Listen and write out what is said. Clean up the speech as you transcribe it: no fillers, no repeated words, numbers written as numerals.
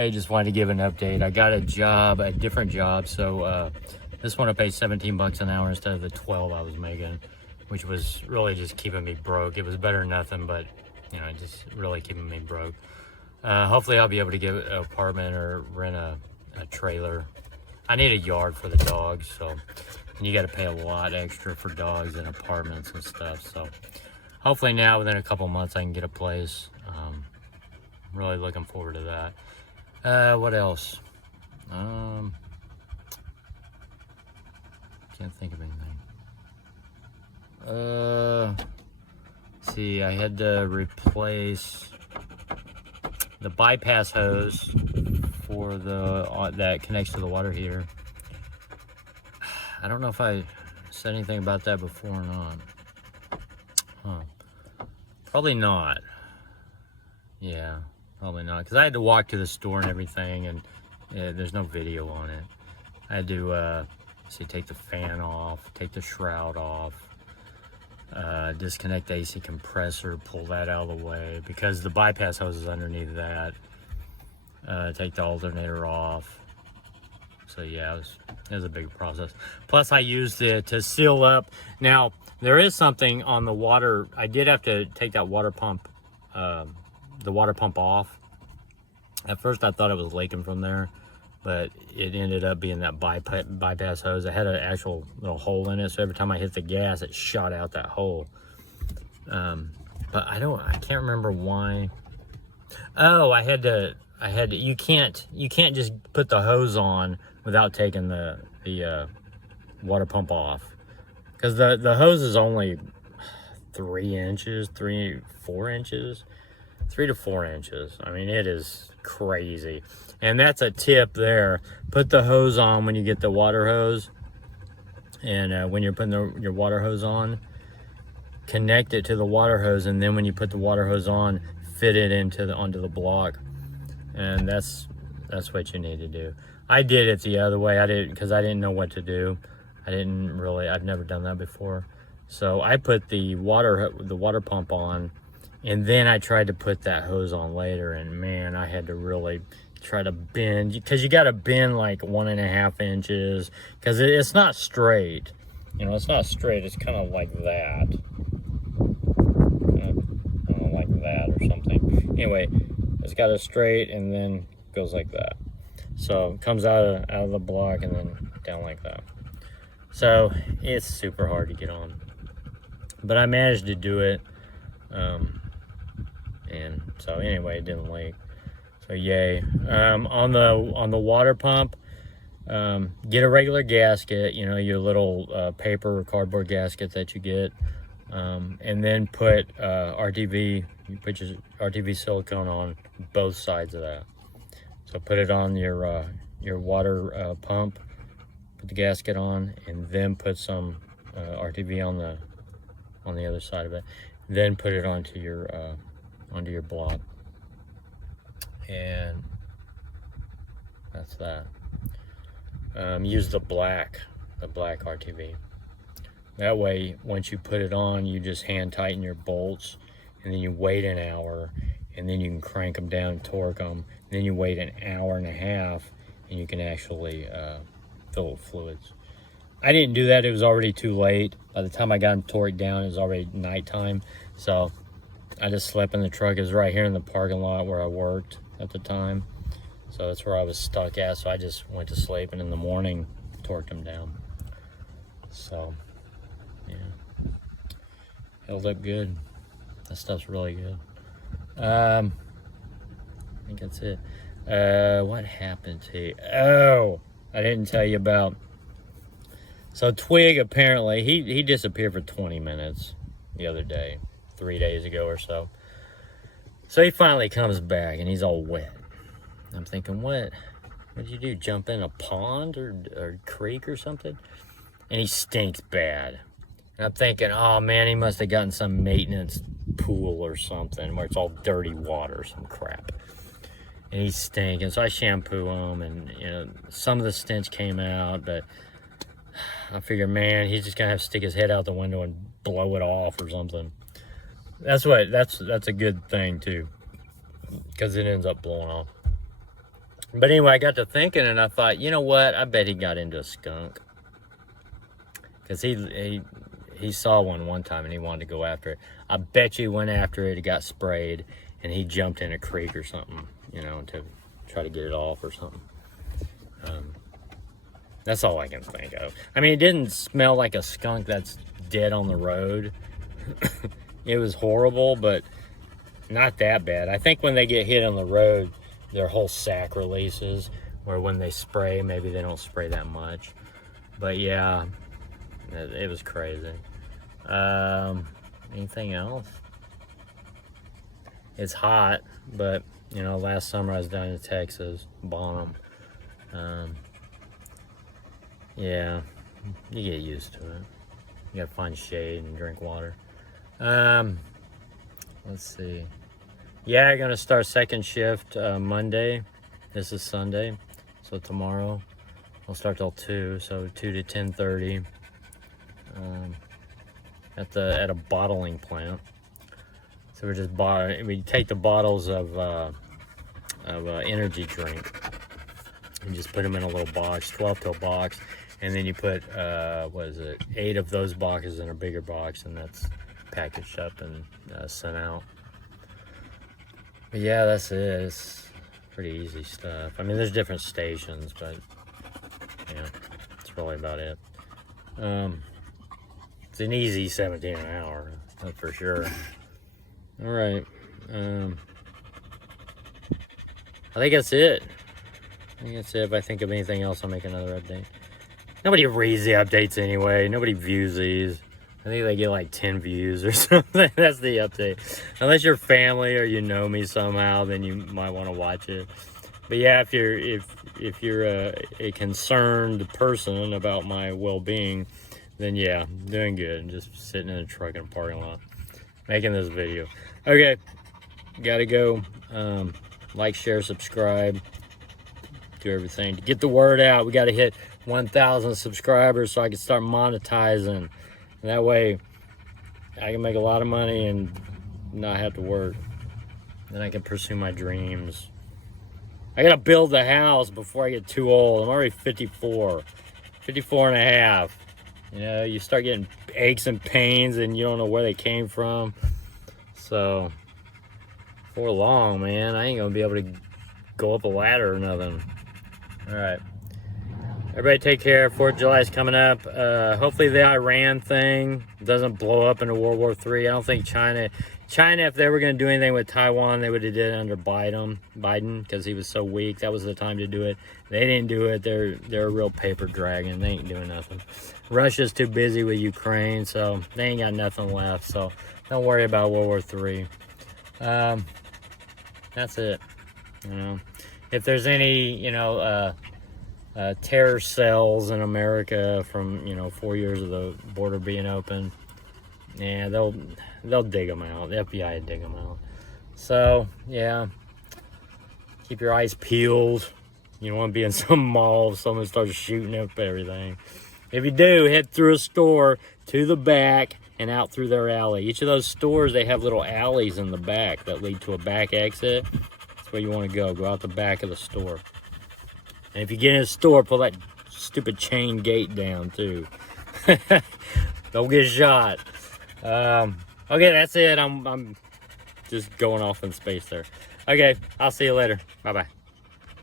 Hey, just wanted to give an update. I got a different job. So this one I paid 17 bucks an hour instead of the 12 I was making, which was really just keeping me broke. It was better than nothing, but just really keeping me broke. Hopefully I'll be able to get an apartment or rent a trailer. I need a yard for the dogs, and you got to pay a lot extra for dogs and apartments and stuff. So hopefully now within a couple months I can get a place. Really looking forward to that. What else? Can't think of anything. See, I had to replace the bypass hose for the that connects to the water heater. I don't know if I said anything about that before or not. Probably not. Yeah, probably not, because I had to walk to the store and everything, and there's no video on it. I had to take the fan off, take the shroud off, disconnect the AC compressor, pull that out of the way because the bypass hose is underneath that. Take the alternator off. So yeah, it was a big process. Plus I used it to seal up. Now there is something on the water. I did have to take that water pump, the water pump off. At first I thought it was leaking from there, but it ended up being that bypass hose. It had an actual little hole in it, so every time I hit the gas, it shot out that hole. But I can't remember why. Oh, I had to. You can't just put the hose on without taking the water pump off, because the hose is only 3 to 4 inches. I mean, it is crazy. And that's a tip there. Put the hose on when you get the water hose, and when you're putting your water hose on, connect it to the water hose, and then when you put the water hose on, fit it onto the block. And that's what you need to do. I did it the other way. I didn't, because I didn't know what to do. I've never done that before. So I put the water pump on, and then I tried to put that hose on later, and man, I had to really try to bend, because you got to bend like 1.5 inches, because it's not straight. It's not straight. It's kind of like that. Like that or something. Anyway, it's got a straight and then goes like that. So it comes out of the block and then down like that. So it's super hard to get on. But I managed to do it. And so anyway, it didn't leak. So yay. On the water pump, get a regular gasket, your little paper or cardboard gasket that you get. And then put RTV, you put your RTV silicone on both sides of that. So put it on your water pump, put the gasket on, and then put some RTV on the other side of it. Then put it onto your block, and that's that. Use the black RTV. That way, once you put it on, you just hand tighten your bolts, and then you wait an hour, and then you can crank them down and torque them. And then you wait an hour and a half, and you can actually fill it with fluids. I didn't do that. It was already too late. By the time I got them torqued down, it was already nighttime. So I just slept in the truck. It was right here in the parking lot where I worked at the time. So that's where I was stuck at. So I just went to sleep, and in the morning, torqued them down. So yeah, held up good. That stuff's really good. I think that's it. What happened to you? Oh, I didn't tell you about. So Twig, apparently, he disappeared for 20 minutes the other day, 3 days ago or so. So he finally comes back, and he's all wet. I'm thinking, what did you do? Jump in a pond or creek or something? And he stinks bad. And I'm thinking, oh man, he must have gotten some maintenance pool or something where it's all dirty water, some crap. And he's stinking. So I shampoo him, and some of the stench came out, but I figured, man, he's just gonna have to stick his head out the window and blow it off or something. That's a good thing too, because it ends up blowing off. But anyway, I got to thinking, and I thought, you know what? I bet he got into a skunk. Because he saw one time, and he wanted to go after it. I bet you he went after it, he got sprayed, and he jumped in a creek or something, you know, to try to get it off or something. That's all I can think of. I mean, it didn't smell like a skunk that's dead on the road. It was horrible, but not that bad. I think when they get hit on the road, their whole sack releases, where when they spray, maybe they don't spray that much. But yeah, it was crazy. Anything else? It's hot, but you know, last summer I was down in Texas, Bonham. Yeah, you get used to it. You gotta find shade and drink water. Let's see. Yeah, I'm gonna start second shift Monday. This is Sunday, so tomorrow I'll start till 2, so 2 to 10:30 at a bottling plant. So we take the bottles of energy drink and just put them in a little box, 12 to a box, and then you put 8 of those boxes in a bigger box, and that's packaged up and sent out. But yeah, that's it. It's pretty easy stuff. I mean, there's different stations, but yeah, that's really about it. It's an easy 17 an hour, that's for sure. All right. I think that's it. If I think of anything else, I'll make another update. Nobody reads the updates anyway. Nobody views these. I think they get like 10 views or something. That's the update. Unless you're family or you know me somehow, then you might want to watch it. But yeah, if you're a concerned person about my well-being, then yeah, I'm doing good. I'm just sitting in a truck in a parking lot, making this video. Okay, gotta go. Like, share, subscribe, do everything to get the word out. We gotta hit 1,000 subscribers so I can start monetizing. That way I can make a lot of money and not have to work. Then I can pursue my dreams. I gotta build the house before I get too old. I'm already 54 and a half. You know, you start getting aches and pains and you don't know where they came from. So for long, man, I ain't gonna be able to go up a ladder or nothing. All right. Everybody take care. 4th of July is coming up. Hopefully the Iran thing doesn't blow up into World War III. I don't think China, if they were going to do anything with Taiwan, they would have did it under Biden, because he was so weak. That was the time to do it. They didn't do it. They're a real paper dragon. They ain't doing nothing. Russia's too busy with Ukraine, so they ain't got nothing left. So don't worry about World War III. That's it. You know, if there's any, terror cells in America from 4 years of the border being open, yeah, they'll dig them out. The FBI will dig them out. So yeah, keep your eyes peeled. You don't want to be in some mall if someone starts shooting up everything. If you do, head through a store to the back and out through their alley. Each of those stores, they have little alleys in the back that lead to a back exit. That's where you want to go out the back of the store. And if you get in a store, pull that stupid chain gate down too. Don't get shot. Okay, that's it. I'm just going off in space there. Okay, I'll see you later. Bye-bye.